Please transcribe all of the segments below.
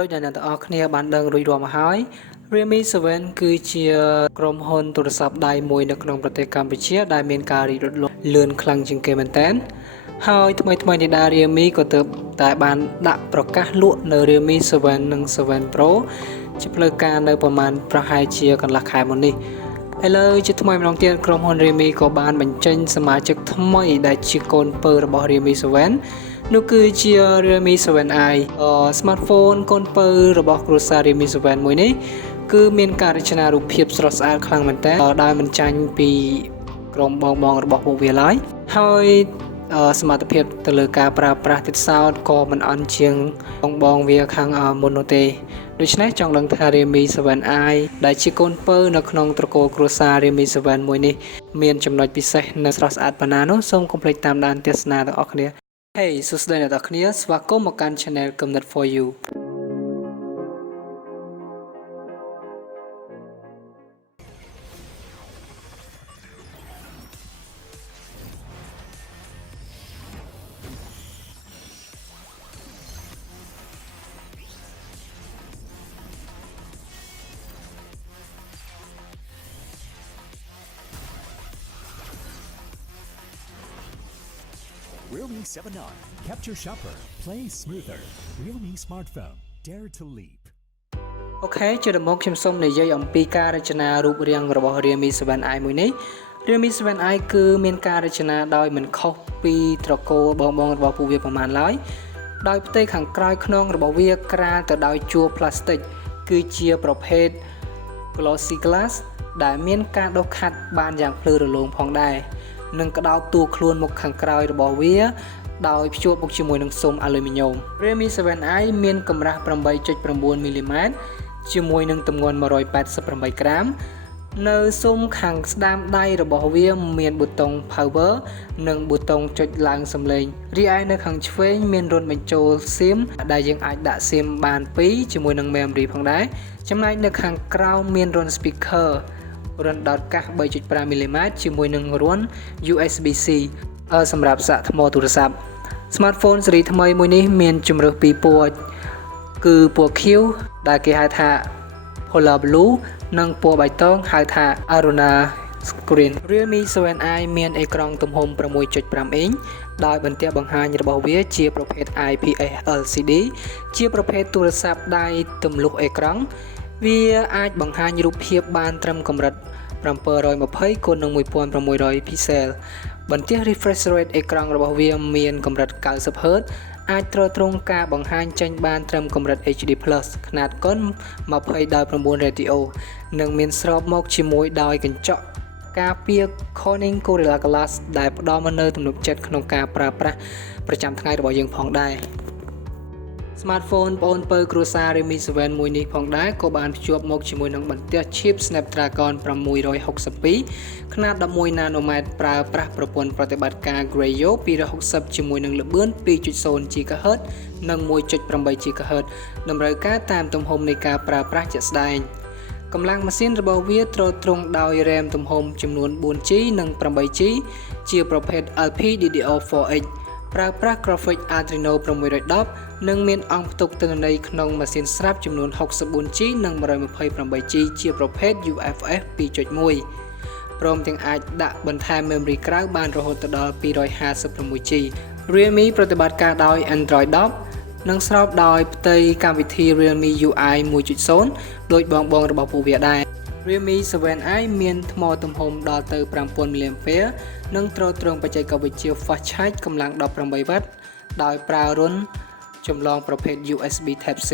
ដោយអ្នកទាំងអស់គ្នាបានដឹងរួចរាល់មកហើយ Realme 7 គឺជាក្រុមហ៊ុនទូរស័ព្ទដៃមួយនៅក្នុងប្រទេសកម្ពុជាដែលមានការរីកលូតលាស់ខ្លាំងជាងគេមែនទែនហើយថ្មីនេះដែរ Realme ក៏ទើបតែបានដាក់ប្រកាសលក់នៅ Realme 7 និង 7 Pro ជាផ្លូវការនៅប្រហែលប្រហែលជាកន្លះខែមុននេះឥឡូវជាថ្មីម្ដងទៀតក្រុមហ៊ុន Realme ក៏បានបញ្ចេញសមាជិកថ្មីដែលជាកូនពៅរបស់ Realme 7នោះគឺជា Realme 7i smartphone កូនពៅរបស់គ្រួសារ Realme 7មួយនេះគឺមានការរចនារូបភាពស្រស់ស្អាតខ្លាំងមែនទែនដោយមិនចាញ់ពីក្រុមបងរបស់ពួកវាឡើយហើយសមត្ថភាពទៅលើការប្រើប្រាស់ទិសសោតក៏មិនអន់ជាងបងវាខាងមុននោះទេដូច្នេះចង់ដឹងថា Realme 7i ដែលជាកូនពៅនៅក្នុងត្រកូលគ្រួសារ Realme 7មួយនេះមានចំណុចពិសេសនិងស្រស់ស្អាតប៉ុណ្ណានោះសូមកុំភ្លេចតាមដានទស្សនាទាំងអស់គ្នាHey សួស្តីអ្នកទាំងអស់គ្នាស្វាគមន៍មកកាន់ Channel Koemneth for you Realme 7i. Capture sharper, play smoother. Realme smartphone. Dare to leap. អូខេជាដំបូងខ្ញុំសូមនិយាយអំពីការរចនារូបរាងរបស់ Realme 7i មួយនេះ Realme 7i គឺមានការរចនាដោយមិនខុសពីត្រកូលបងរបស់ពួកវាប្រហែលឡើយដោយផ្ទៃខាងក្រោយខ្នងរបស់វាក្រាលទៅដោយជួរផ្លាស្ទិកគឺជាប្រភេទ Glossy Glass ដែលមានការដុសខាត់បានយ៉ាងភ្លឺរលោងផងដែរនិងក្តោបតួខ្លួនមុខខាងក្រោយរបស់វាដោយភ្ជាប់មុខជាមួយនឹងស៊ុមអាលូមីញ៉ុម Realme 7i មានកម្រាស់ 8.9 មីលីម៉ែត្រជាមួយនឹងទម្ងន់ 188 ក្រាមនៅស៊ុមខាងស្ដាំដៃរបស់វាមានប៊ូតុង Power និងប៊ូតុងចុចឡើងសំឡេងរីឯនៅខាងឆ្វេងមានរន្ធបញ្ចូល SIM ដែលយើងអាចដាក់ SIM បាន2ជាមួយនឹង memory ផងដែរចំណែកនៅខាងក្រោមមានរន្ធ speaker រន្ធដោតកាស 3.5 មីលីម៉ែត្រជាមួយនឹងរន្ធ USB-C សម្រាប់សាកថ្មទូរស័ព្ទ Smartphone ស៊េរីថ្មីមួយនេះមានជម្រើសពីរពណ៌គឺពណ៌ខៀវដែលគេហៅថា Polar Blue និងពណ៌បៃតងហៅថា Arona Screen Realme 7i មានអេក្រង់ទំហំ 6.5 អ៊ីងដោយបន្ទះបង្ហាញរបស់វាជាប្រភេទ IPS LCD ជាប្រភេទទូរស័ព្ទដៃទម្លុះអេក្រង់វាអាចបង្ហាញរូបភាពបានត្រឹមកម្រិត 720 x 1600 pixel បន្ទះ refresh rate អេក្រង់របស់វាមានកម្រិត 90Hz អាចទ្រទ្រង់ការបង្ហាញចេញបានត្រឹមកម្រិត HD+ ខ្នាតកុន 20/9 ratio និងមានស្របមកជាមួយដោយកញ្ចក់ការពារ Corning Gorilla Glass ដែលផ្ដល់មកនូវទំនុកចិត្តក្នុងការប្រើប្រាស់ប្រចាំថ្ងៃរបស់យើងផងដែរSmartphone បងប្អូនគ្រួសារ Realme 7មួយនេះផងដែរក៏បានភ្ជាប់មកជាមួយនឹងបន្ទះ chip Snapdragon 662 ខ្នាត 11 nanometer ប្រើប្រាស់ប្រព័ន្ធប្រតិបត្តិការ Greo 260ជាមួយនឹងល្បឿន 2.0 GHz និង 1.8 GHz តម្រូវការតាមទំហំនៃការប្រើប្រាស់ជាក់ស្ដែងកម្លាំងម៉ាស៊ីនរបស់វាទ្រទ្រង់ដោយ RAM ទំហំចំនួន 4G និង 8G ជាប្រភេទ LPDDR4X ប្រើប្រាស់ Graphics Adreno 610និងមានអង្គផ្ទុកទិន្នន័យក្នុងម៉ាស៊ីនស្រាប់ចំនួន 64G និង 128G ជាប្រភេទ UFS 2.1 ព្រមទាំងអាចដាក់បន្ថែម memory ក្រៅបានរហូតដល់ 256G Realme ប្រតិបត្តិការដោយ Android 10និងស្របដោយផ្ទៃកម្មវិធី Realme UI 1.0 ដោយបងរបស់ពួកវាដែរ Realme 7i មានថ្មទំហំដល់ទៅ 5000 mAh និងទ្រទ្រង់បច្ចេកវិទ្យា Fast Charge កម្លាំង 18W ដោយប្រើរន្ធចម្លងប្រភេទ USB Type-C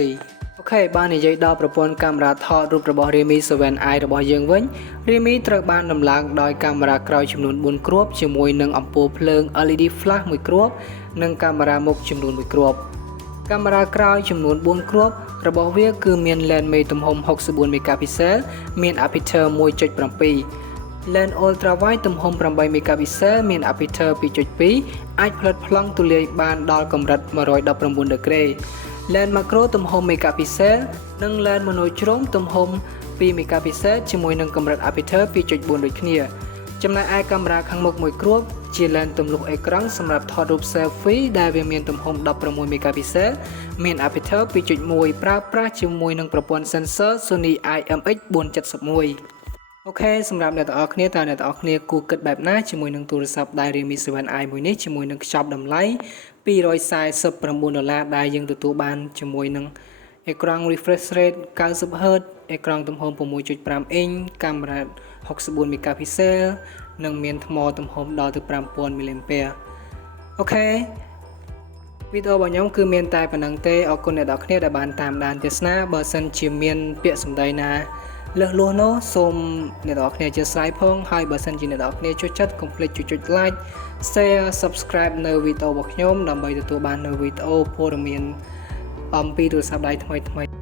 អូខេបាននិយាយដល់ប្រព័ន្ធកាមេរ៉ាថតរូបរបស់ Realme 7i របស់យើងវិញ Realme ត្រូវបានដំឡើងដោយកាមេរ៉ាក្រោយចំនួន 4 គ្រាប់ជាមួយនឹងអំពូលភ្លើង LED flash 1គ្រាប់និងកាមេរ៉ាមុខចំនួន 1គ្រាប់កាមេរ៉ាក្រោយចំនួន 4 គ្រាប់របស់វាគឺមាន lens មេទំហំ 64 megapixel មាន aperture 1.7 lens ultra wide ទំហំ 8 megapixel មាន aperture 2.2 អាចផលិតប្លង់ទូលាយបានដល់កម្រិត 119 ដឺក្រេ lens macro ទំហំ megapixel និង lens mono ជ្រុងទំហំ 2 megapixel ជាមួយនឹងកម្រិត aperture 2.4 ដូចគ្នាចំណែកឯកាមេរ៉ាខាងមុខមួយគ្រាប់ ជា lens ទម្លុះអេក្រង់សម្រាប់ថតរូប selfie ដែលវាមានទំហំ16 megapixel មាន aperture 2.1 ប្រើប្រាស់ជាមួយនឹងប្រព័ន្ធ sensor Sony IMX 471 អូខេសម្រាប់អ្នកទាំងអស់គ្នាតើអ្នកទាំងអស់គ្នាគួរគិតបែបណាជាមួយនឹងទូរស័ព្ទដៃ Realme 7i មួយនេះជាមួយនឹងខ្ចប់តម្លៃ$249ដែលយើងទទួលបានជាមួយនឹងអេក្រង់ refresh rate 90Hz អេក្រង់ទំហំ 6.5 អ៊ីងកាមេរ៉ា64 megapixel និងមានថ្មទំហំដល់ទៅ 5000 mAh អូខេវីដេអូរបស់ខ្ញុំគឺមានតែប៉ុណ្្នឹងទេអរគុណអ្នកនរគ្នាដែលបានតាមដានទស្សនាបើសិនជាមានពាក្យសម្ដីណាលើសលួសនោះសូមអ្នកនរគ្នាអធិស្ឋានផងហើយបើសិនជាអ្នកនរគ្នាចូលចិត្តកុំភ្លេចចុច like share subscribe នៅវីដេអូរបស់ខ្ញុំដើម្បីទទួលបាននូវវីដេអូព័ត៌មានអំពីទូរស័ព្ទដៃថ្មីៗ